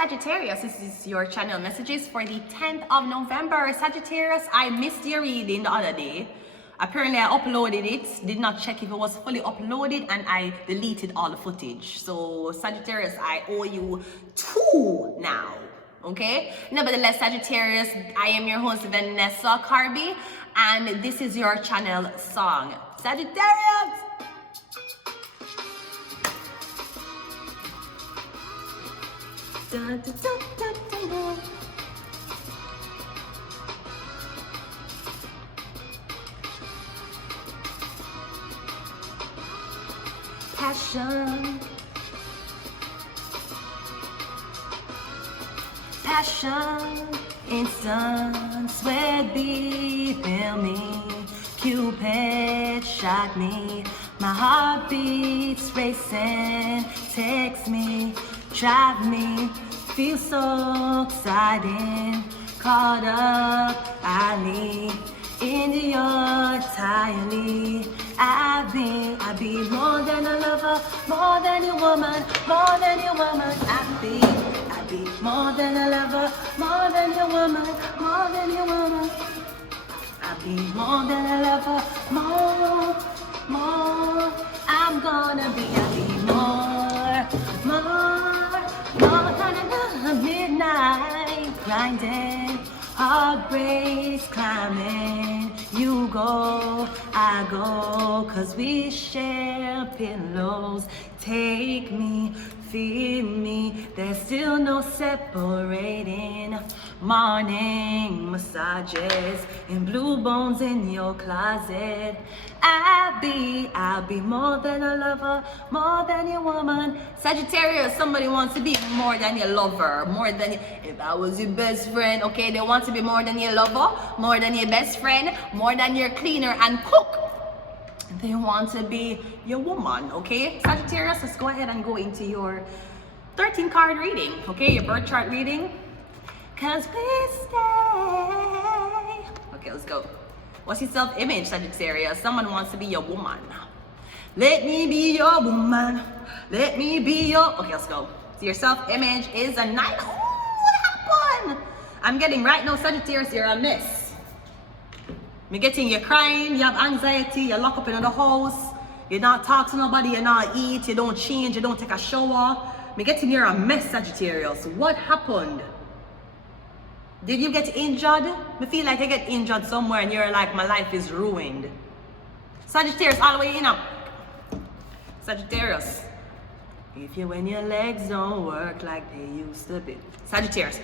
Sagittarius, this is your channel messages for the 10th of November. Sagittarius, I missed your reading the other day. Apparently I uploaded it, did not check if it was fully uploaded, and I deleted all the footage. So Sagittarius, I owe you 2 now, okay? Nevertheless, Sagittarius, I am your host Vanessa Carby, and this is your channel song. Sagittarius! Da, da, da, da, da, da. Passion, passion, instant sweat beat, feel me, Cupid shot me, my heart beats racing, text me, drive me, feel so exciting, caught up, I need into your entirely. I be more than a lover, more than a woman, more than a woman. I be more than a lover, more than a woman, more than a woman. I be more than a lover, more. I'm gonna be, I be more than a midnight grinding, heartbreaks climbing. You go, I go, 'cause we share pillows. Take me, feel me, there's still no separating. Morning massages and blue bones in your closet. I'll be more than a lover, more than your woman. Sagittarius, somebody wants to be more than your lover, more than if I was your best friend, okay? They want to be more than your lover, more than your best friend, more than your cleaner and cook. They want to be your woman, okay? Sagittarius, let's go ahead and go into your 13 card reading, okay? Your birth chart reading. 'Cause we stay. Okay, let's go. What's your self-image, Sagittarius? Someone wants to be your woman. Let me be your woman. Let me be your... Okay, let's go. So your self-image is a 9. Oh, what happened? I'm getting right now, Sagittarius, you're a mess. I'm getting you're crying, you have anxiety, you're locked up in the house, you not talk to nobody, you not eat, you don't change, you don't take a shower. I'm getting you're a mess, Sagittarius. What happened? Did you get injured? I feel like you get injured somewhere and you're like, my life is ruined. Sagittarius, all the way in up. Sagittarius, if you when your legs don't work like they used to be. Sagittarius,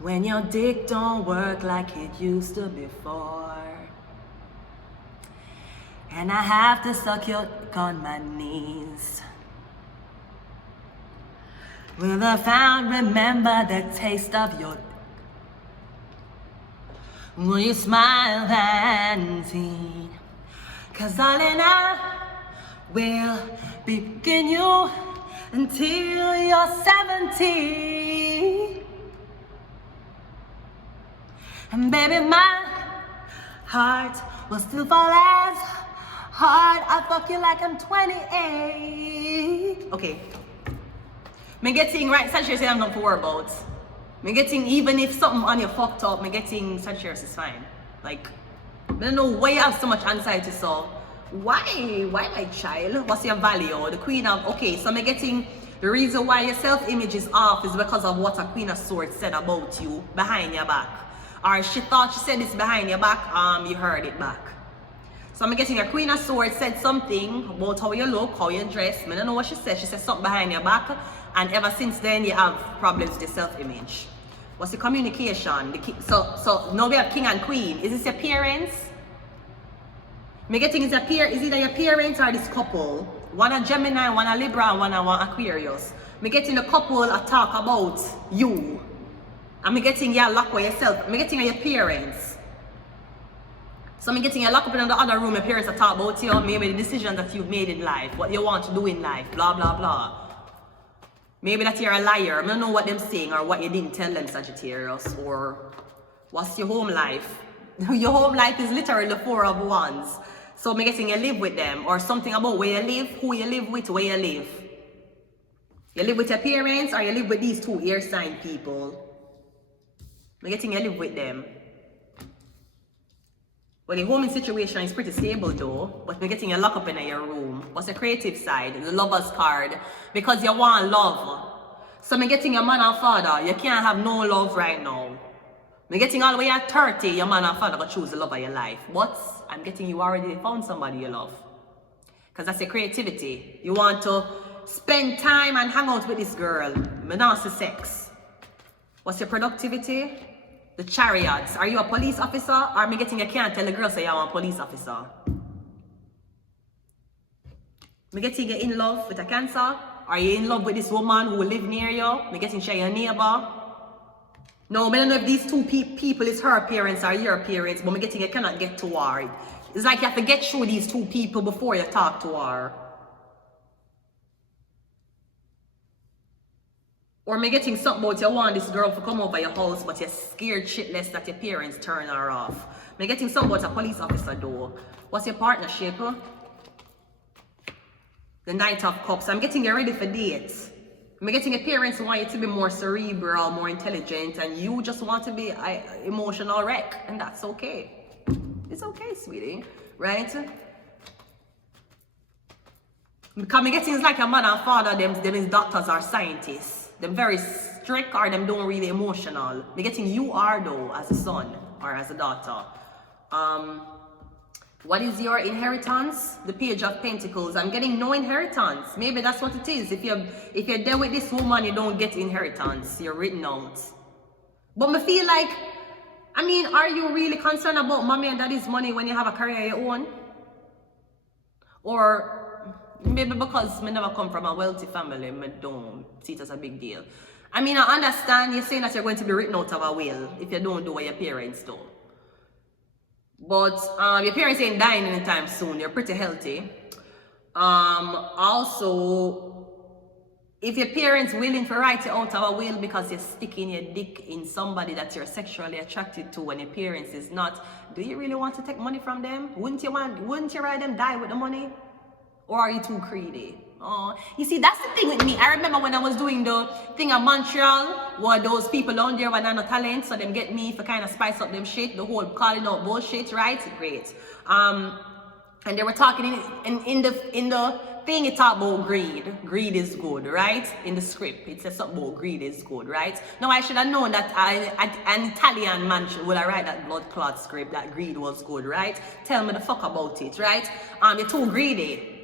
when your dick don't work like it used to before, and I have to suck your dick on my knees. Will the found remember the taste of your... Will you smile and see? 'Cause darling, I will begin you until you're 70. And baby, my heart will still fall as hard. I fuck you like I'm 28. Okay. Me getting right, Sagittarius, I'm not to worry about. Me getting, even if something on you fucked up, me getting Sagittarius is fine. Like, I don't know why you have so much anxiety, so why my child? What's your value? The Queen of, okay, so me getting the reason why your self-image is off is because of what a Queen of Swords said about you behind your back. Or she thought she said this behind your back, you heard it back. So I'm getting a Queen of Swords said something about how you look, how you dress. I don't know what she said. She said something behind your back. And ever since then, you have problems with your self-image. What's the communication? So now we have King and Queen. Is this your parents? Me getting is either your parents or this couple. One a Gemini, one a Libra, one a Aquarius. Me getting the couple a talk about you. And me getting you lock with yourself. Me getting your parents. So me getting you lock up in the other room. Your parents a talk about you, maybe the decisions that you've made in life, what you want to do in life, blah blah blah. Maybe that you're a liar. I don't know what them saying or what you didn't tell them, Sagittarius. Or what's your home life? Your home life is literally the 4 of Wands. So I'm guessing you live with them, or something about where you live, who you live with, where you live. You live with your parents or you live with these two air sign people? I'm getting you live with them. Well, the home situation is pretty stable though, but we're getting you locked up in your room. What's the creative side? The lover's card. Because you want love. So I'm getting your man and father. You can't have no love right now. I'm getting all the way at 30, your man and father will choose the love of your life. But I'm getting you already found somebody you love. Because that's your creativity. You want to spend time and hang out with this girl. But not the sex. What's your productivity? The chariots. Are you a police officer? Or am I getting you can't tell the girl say you're a police officer? I'm getting you in love with a Cancer? Are you in love with this woman who live near you? I'm getting she your neighbor? No, I don't know if these two people is her parents or your parents, but I'm getting you cannot get to her. It's like you have to get through these two people before you talk to her. Or am I getting something about you want this girl to come over your house, but you're scared shitless that your parents turn her off? Am I getting something about a police officer though? What's your partnership? The Knight of Cups. I'm getting you ready for dates. I'm getting your parents want you to be more cerebral, more intelligent, and you just want to be an emotional wreck, and that's okay. It's okay, sweetie, right? Because I'm getting it's like your mother and father, them is doctors or scientists. Them very strict or them don't really emotional. I'm getting you are though, as a son or as a daughter. What is your inheritance? The Page of Pentacles. I'm getting no inheritance. Maybe that's what it is. If you're there with this woman, you don't get inheritance. You're written out. But I feel like, I mean, are you really concerned about mommy and daddy's money when you have a career of your own? Or maybe because I never come from a wealthy family, I don't see it as a big deal. I mean, I understand you're saying that you're going to be written out of a will if you don't do what your parents do. But your parents ain't dying anytime soon. You're pretty healthy. Also, if your parents willing to write you out of a will because you're sticking your dick in somebody that you're sexually attracted to when your parents is not, do you really want to take money from them? Wouldn't you rather them die with the money? Or are you too greedy? You see, that's the thing with me. I remember when I was doing the thing in Montreal, where those people down there were no talent, so them get me for kind of spice up them shit, the whole calling out bullshit, right? Great. And they were talking in the thing, it talked about greed. Greed is good, right? In the script, it says something about greed is good, right? Now I should have known that an Italian man would have write that blood clot script that greed was good, right? Tell me the fuck about it, right? You're too greedy.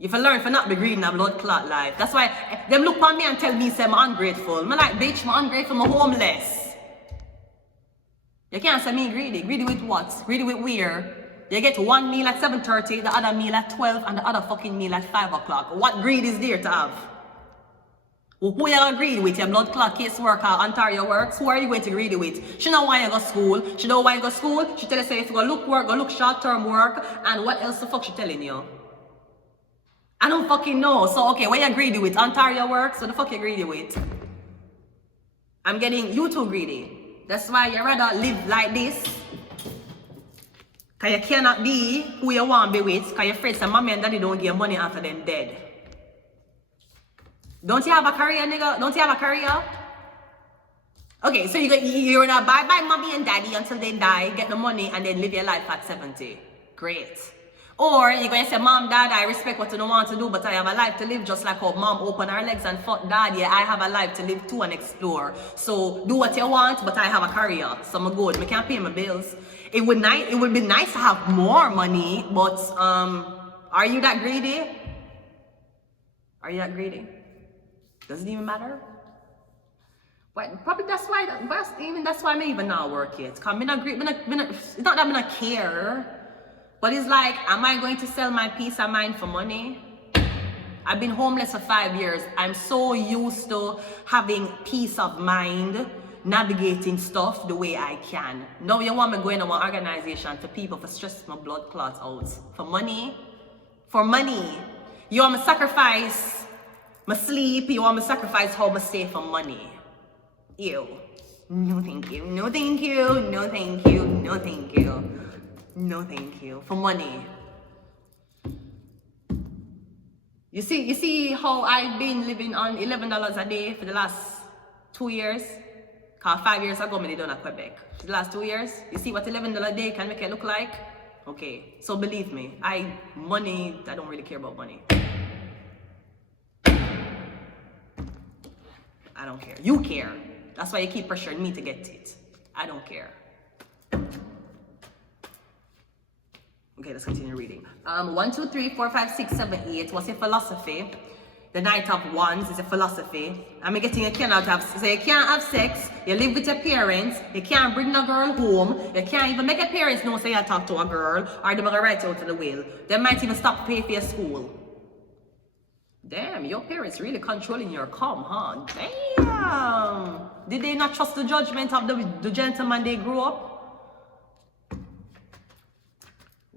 You can learn for not be greedy in a blood clot life. That's why them look on me and tell me say I'm ungrateful. I'm like, bitch, I'm ungrateful, I'm homeless. You can't say me greedy. Greedy with what? Greedy with where? You get one meal at 7:30, the other meal at 12, and the other fucking meal at 5 o'clock. What greed is there to have? Who you agree with? Your blood clot case worker, Ontario works? Who are you going to greedy with? She know why you go school. She know why you go school. She tell you say if you go look work, go look short-term work, and what else the fuck she telling you? I don't fucking know. So, okay, what you greedy with? Ontario works? So the fuck you greedy with? I'm getting you too greedy. That's why you rather live like this. Because you cannot be who you want to be with. Because your friends and mommy and daddy don't give money after them dead. Don't you have a career, nigga? Don't you have a career? Okay, so you're gonna bye-bye mommy and daddy until they die, get the money, and then live your life at 70. Great. Or you're going to say, Mom, Dad, I respect what you don't want to do, but I have a life to live, just like how Mom opened her legs and fuck Dad. Yeah, I have a life to live too and explore. So do what you want, but I have a career. So I'm good. I can't pay my bills. It would be nice to have more money, but are you that greedy? Are you that greedy? Does it even matter? But probably that's why I'm even not work yet. Cause it's not that I don't care. But it's like, am I going to sell my peace of mind for money? I've been homeless for 5 years. I'm so used to having peace of mind, navigating stuff the way I can. Now you want me going to an organization for people for stress my blood clots out. For money? For money. You want me sacrifice my sleep? You want me sacrifice how I stay for money? Ew. No thank you. No thank you. No thank you. No thank you. No, thank you. For money. You see how I've been living on $11 a day for the last 2 years? Cause 5 years ago, I did done at Quebec. For the last 2 years, you see what $11 a day can make it look like? Okay, so believe me, I don't really care about money. I don't care. You care. That's why you keep pressuring me to get it. I don't care. Okay, let's continue reading. 1, 2, 3, 4, 5, 6, 7, 8. What's your philosophy? The Knight of Wands is a philosophy. I'm getting you cannot have, so you can't have sex, you live with your parents, you can't bring a girl home, you can't even make your parents know say you talk to a girl, or they're gonna write you out to the will. They might even stop paying for your school. Damn, your parents really controlling your calm, huh? Damn! Did they not trust the judgment of the gentleman they grew up?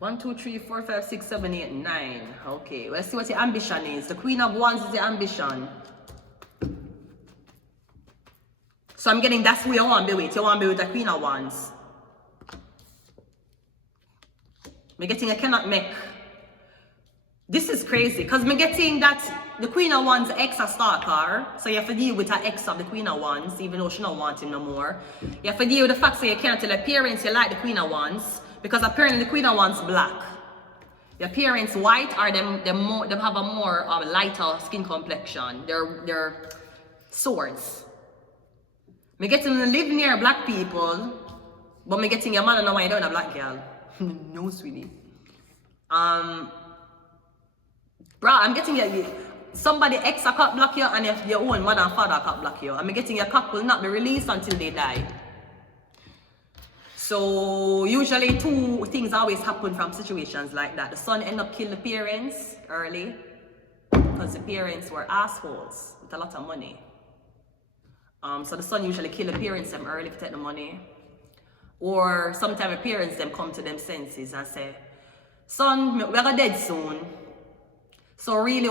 1, 2, 3, 4, 5, 6, 7, 8, 9. Okay, let's see what your ambition is. The Queen of Wands is your ambition. So I'm getting that's who you want to be with. You want to be with the Queen of Wands. I'm getting I cannot make. This is crazy because I'm getting that the Queen of Wands ex a stalker. So you have to deal with her ex of the Queen of Wands, even though she don't want him no more. You have to deal with the fact that you can't tell your parents you like the Queen of Wands. Because apparently the Queen of Wands black. Your parents white or them have a more lighter skin complexion. They're swords. Me getting to live near black people, but me getting your man and why you don't have black girl. No, sweetie. Bro, I'm getting somebody ex a cock block you and your own mother and father cock block you. I'm getting your cock will not be released until they die. So usually 2 things always happen from situations like that. The son end up killing the parents early because the parents were assholes with a lot of money. So the son usually kill the parents them early to take the money. Or sometimes the parents them come to them senses and say, son, we're gonna dead soon. So really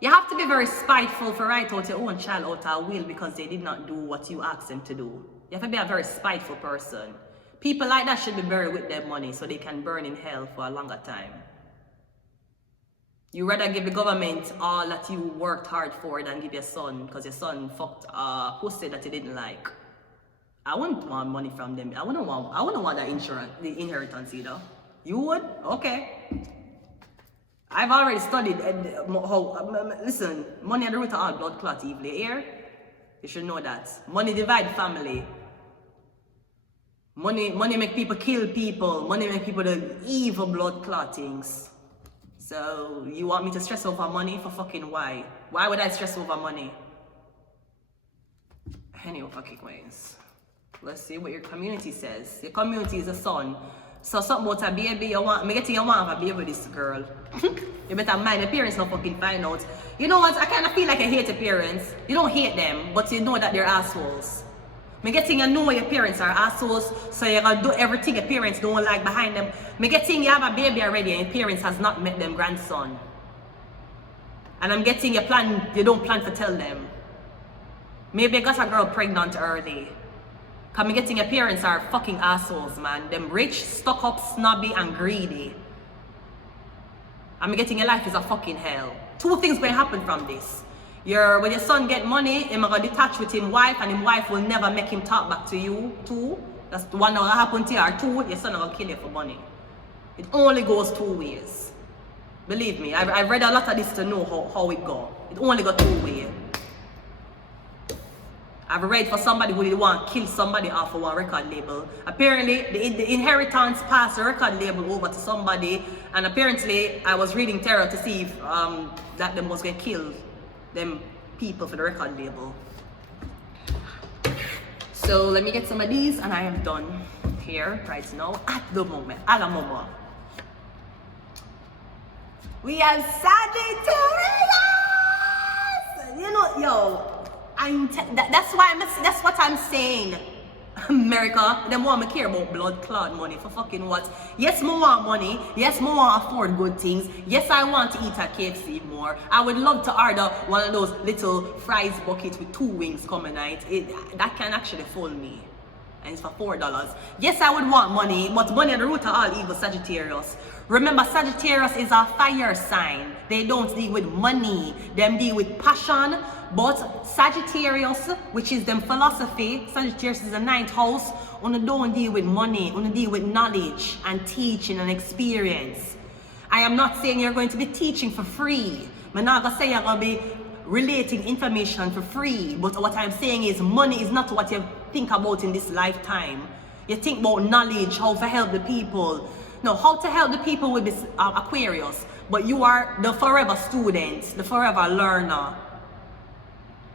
you have to be very spiteful for write out your own child out of will because they did not do what you asked them to do. You have to be a very spiteful person. People like that should be buried with their money so they can burn in hell for a longer time. You rather give the government all that you worked hard for than give your son because your son fucked a pussy that he didn't like. I wouldn't want money from them. I wouldn't want that inheritance either. You would? Okay. I've already studied how, listen, money at the root of all blood clot evil. Here, you should know that. Money divide family. Money make people kill people. Money make people do evil blood clottings. So, you want me to stress over money for fucking why? Why would I stress over money? Anyway, fucking ways. Let's see what your community says. Your community is a son. So something about a baby, you want a baby with this girl. You better mind your parents not fucking find out. You know what, I kind of feel like I hate your parents. You don't hate them, but you know that they're assholes. Me getting you know your parents are assholes, so you're gonna do everything your parents don't like behind them. Me getting you have a baby already and your parents has not met them grandson. And I'm getting you don't plan to tell them. Maybe you got a girl pregnant early. Cause me getting your parents are fucking assholes, man. Them rich, stuck up, snobby, and greedy. And me getting your life is a fucking hell. 2 things going to happen from this. When your son get money, he's going to detach with his wife, and his wife will never make him talk back to you. 2, that's the one that will happen to you. Or 2, your son will kill you for money. It only goes 2 ways. Believe me, I've read a lot of this to know how it goes. It only goes 2 ways. I've read for somebody who did want to kill somebody off of one record label. Apparently, the inheritance passed the record label over to somebody, and apparently, I was reading tarot to see if that them was going to kill them people for the record label. So let me get some of these, and I am done here right now at the moment. At the moment, we have Sagittarius. You know, yo. That's what I'm saying. America, them want me care about blood clot money for fucking what? Yes, me want money. Yes, me want to afford good things. Yes, I want to eat at KFC more. I would love to order one of those little fries buckets with 2 wings coming out. That can actually fool me. and it's for $4. Yes, I would want money, but money at the root of all evil, Sagittarius. Remember, Sagittarius is a fire sign. They don't deal with money. Them deal with passion. But Sagittarius, which is them philosophy, Sagittarius is the 9th house, don't deal with money, deal with knowledge and teaching and experience. I am not saying you're going to be teaching for free. I'm not going to say you're going to be relating information for free. But what I'm saying is money is not what you think about in this lifetime. You think about knowledge, how to help the people. No, how to help the people with this Aquarius. But you are the forever student, the forever learner.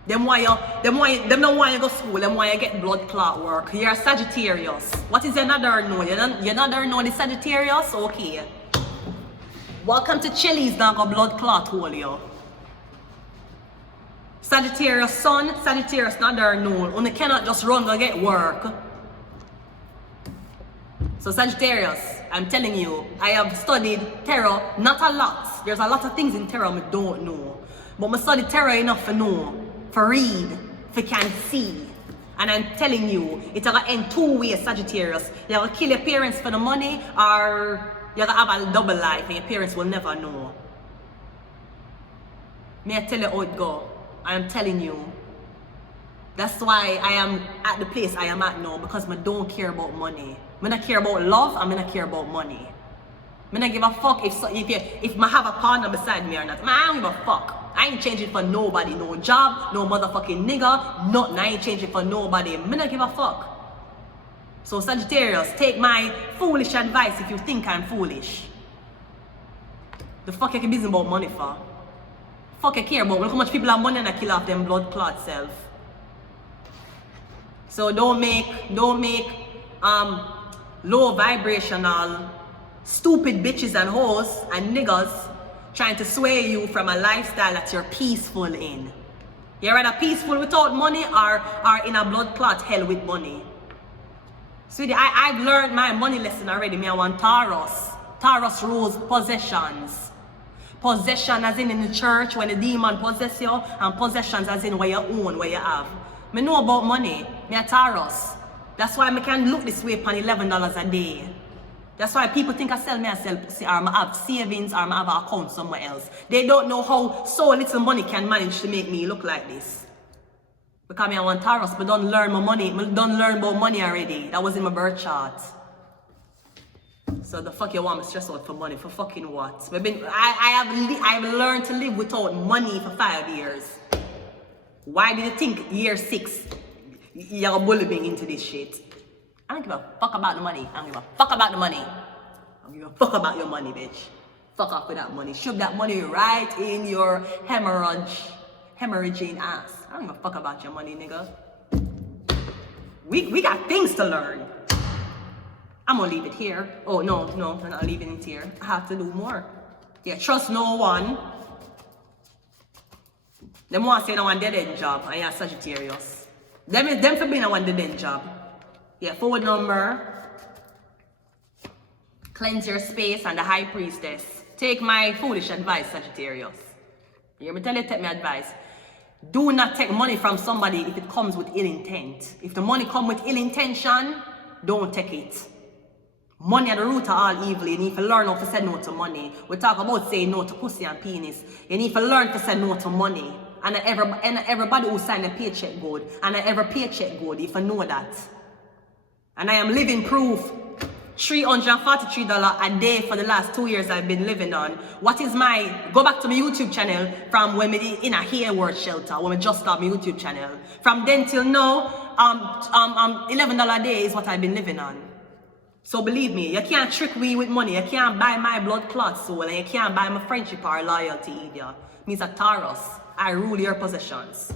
Them don't want you to go to school, them want you to get blood clot work. You're a Sagittarius. What is another known? You're not known the Sagittarius? Okay. Welcome to Chili's, now got blood clot hole you. Sagittarius sun, Sagittarius not there known. You cannot just run and get work. So Sagittarius, I'm telling you, I have studied tarot, not a lot. There's a lot of things in tarot I don't know. But I studied tarot enough to know, for read, for can see. And I'm telling you, it's going to end 2 ways, Sagittarius. You're going to kill your parents for the money, or you're going to have a double life and your parents will never know. May I tell you how it go? I am telling you. That's why I am at the place I am at now, because I don't care about money. I don't care about love, and I don't care about money. I don't give a fuck if I have a partner beside me or not. I don't give a fuck. I ain't changing for nobody. No job, no motherfucking nigga, nothing. I ain't changing for nobody. I don't give a fuck. So Sagittarius, take my foolish advice if you think I'm foolish. The fuck you can business about money for? Fuck you care about? Look how much people have money and I kill off them blood clot self. So don't make low vibrational stupid bitches and hoes and niggas trying to sway you from a lifestyle that you're peaceful in. You're either peaceful without money or in a blood clot hell with money. Sweetie, I've learned my money lesson already. Me I want Taurus. Taurus rules possessions. Possession as in the church when the demon possess you, and possessions as in where you own, where you have. Me know about money. Me a Taurus. That's why I can look this way upon $11 a day. That's why people think I sell, or I have savings, or I have an account somewhere else. They don't know how so little money can manage to make me look like this. Because I want Taurus, but don't learn my money. I don't learn about money already. That was in my birth chart. So the fuck you want me stress out for money? For fucking what? I've learned to live without money for 5 years. Why did you think year 6 you're bullying into this shit? I don't give a fuck about the money. I don't give a fuck about the money. I don't give a fuck about your money, bitch. Fuck off with that money. Shove that money right in your hemorrhaging ass. I don't give a fuck about your money, nigga. We got things to learn. I'm gonna leave it here. Oh, no, I'm not leaving it here. I have to do more. Yeah, trust no one. Them want to say no one dead end job, and you're Sagittarius. Them for being a one dead end job. Yeah, forward number. Cleanse your space and the high priestess. Take my foolish advice, Sagittarius. You hear me tell you, take my advice. Do not take money from somebody if it comes with ill intent. If the money comes with ill intention, don't take it. Money at the root of all evil. You need to learn how to say no to money. We talk about saying no to pussy and penis. You need to learn to say no to money. And everybody who signed a paycheck good. And every paycheck good, if you know that. And I am living proof. $343 a day for the last 2 years I've been living on. What is go back to my YouTube channel from when we in a Hayward shelter, when we just started my YouTube channel. From then till now, $11 a day is what I've been living on. So believe me, you can't trick me with money. You can't buy my blood clot soul, and you can't buy my friendship or loyalty either. Means a Taurus. I rule your possessions.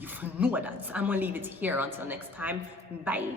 You know that. I'm gonna leave it here until next time. Bye.